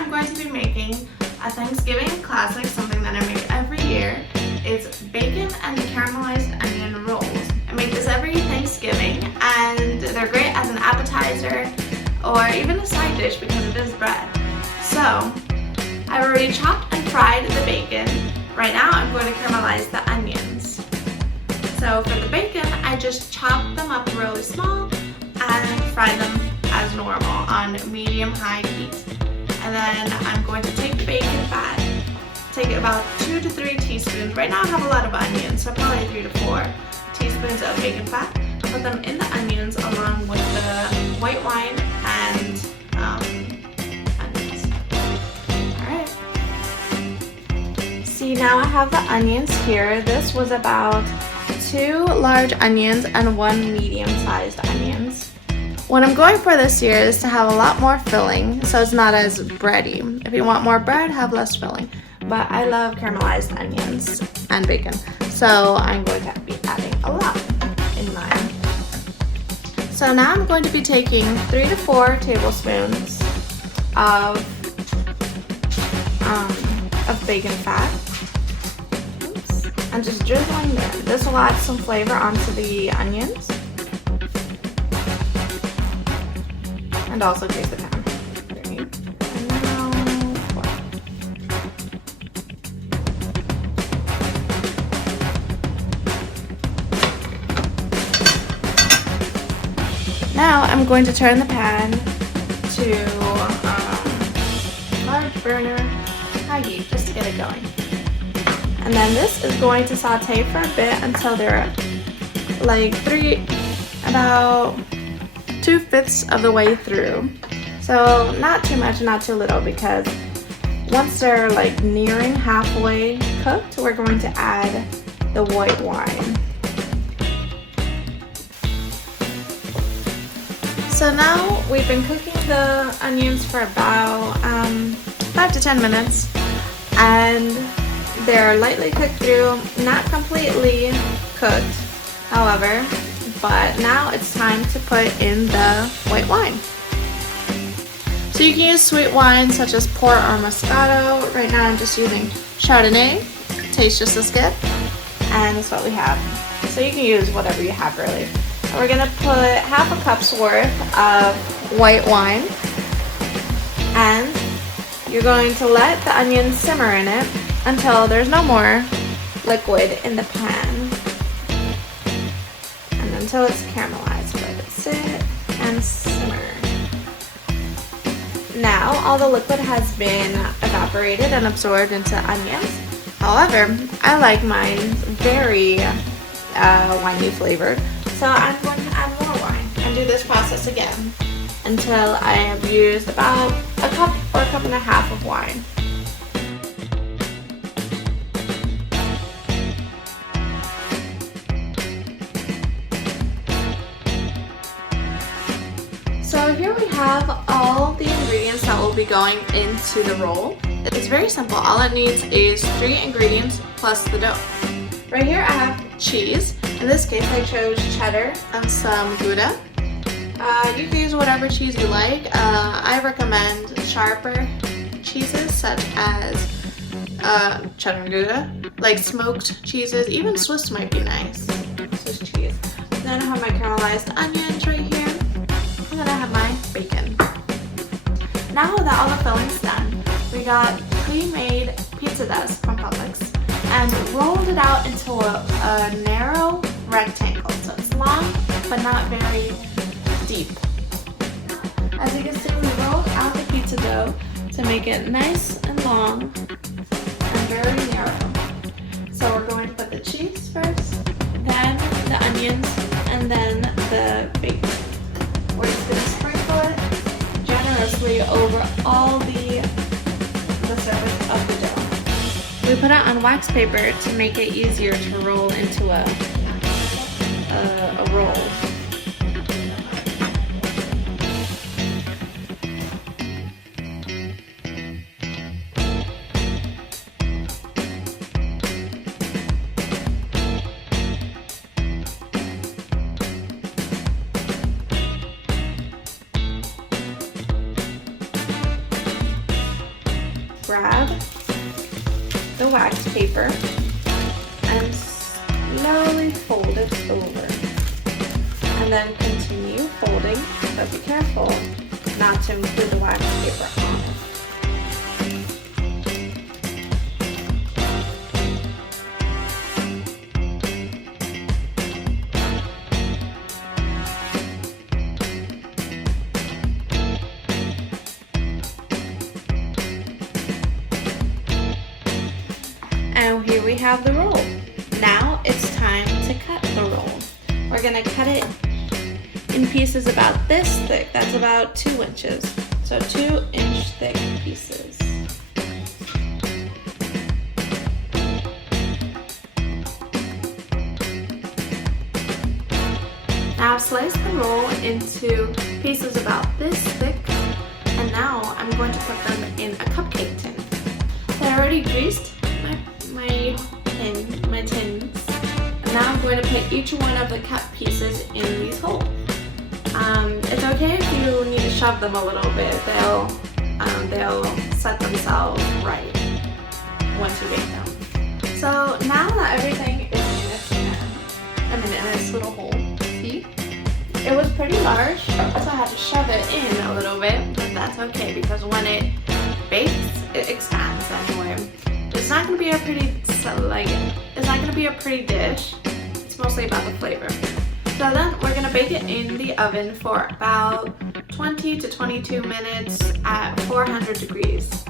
I'm going to be making a Thanksgiving classic, something that I make every year. It's bacon and caramelized onion rolls. I make this every Thanksgiving and they're great as an appetizer or even a side dish because it is bread. So I've already chopped and fried the bacon. Right now I'm going to caramelize the onions. So for the bacon, I just chop them up really small and fry them as normal on medium-high heat. And then I'm going to take the bacon fat, take about 2 to 3 teaspoons. Right now I have a lot of onions, so probably 3 to 4 teaspoons of bacon fat. I'll put them in the onions along with the white wine and onions. Alright. See, now I have the onions here. This was about 2 large onions and 1 medium-sized onions. What I'm going for this year is to have a lot more filling, so it's not as bready. If you want more bread, have less filling. But I love caramelized onions and bacon, so I'm going to be adding a lot in mine. So now I'm going to be taking 3 to 4 tablespoons of bacon fat. Oops. And just drizzling in. This will add some flavor onto the onions. And also taste the pan. 3. And now 4. Now I'm going to turn the pan to large burner, high heat, just to get it going. And then this is going to saute for a bit until they're like about 2/5 of the way through. So not too much, not too little, because once they're like nearing halfway cooked, we're going to add the white wine. So now we've been cooking the onions for about 5 to 10 minutes, and they're lightly cooked through, not completely cooked, however. But now it's time to put in the white wine. So you can use sweet wine such as port or Moscato. Right now I'm just using Chardonnay. Tastes just as good. And that's what we have. So you can use whatever you have really. And we're gonna put half a cup's worth of white wine. And you're going to let the onions simmer in it until there's no more liquid in the pan. Until it's caramelized. Let it sit and simmer. Now all the liquid has been evaporated and absorbed into onions. However, I like mine very winey flavored, so I'm going to add more wine and do this process again until I have used about a cup or a cup and a half of wine. So here we have all the ingredients that will be going into the roll. It's very simple. All it needs is 3 ingredients plus the dough. Right here I have cheese. In this case I chose cheddar and some Gouda. You can use whatever cheese you like. I recommend sharper cheeses such as cheddar and Gouda, like smoked cheeses. Even Swiss might be nice. Swiss cheese. Then I have my caramelized onions right here. And then I have my bacon. Now that all the filling's done, we got pre-made pizza dust from Publix and rolled it out into a narrow rectangle. So it's long, but not very deep. As you can see, we rolled out the pizza dough to make it nice and long and very narrow. So we're going to put the cheese first, then the onions, and then the bacon. We're just going to sprinkle it generously over all the surface of the dough. We put it on wax paper to make it easier to roll into a roll. grab the wax paper and slowly fold it over. And then continue folding, but be careful not to include the wax paper on it. And here we have the roll. Now it's time to cut the roll. We're gonna cut it in pieces about this thick. That's about 2 inches. So 2-inch thick pieces. Now I've sliced the roll into pieces about this thick, and now I'm going to put them in a cupcake tin. So I already greased my tins, and now I'm going to put each one of the cut pieces in these holes. It's okay if you need to shove them a little bit. They'll set themselves right once you bake them. So now that everything is in its pan, in its little hole, see? It was pretty large, so I had to shove it in a little bit, but that's okay because when it bakes, it expands anyway. It's not gonna be a pretty dish. It's mostly about the flavor. So then we're gonna bake it in the oven for about 20 to 22 minutes at 400 degrees.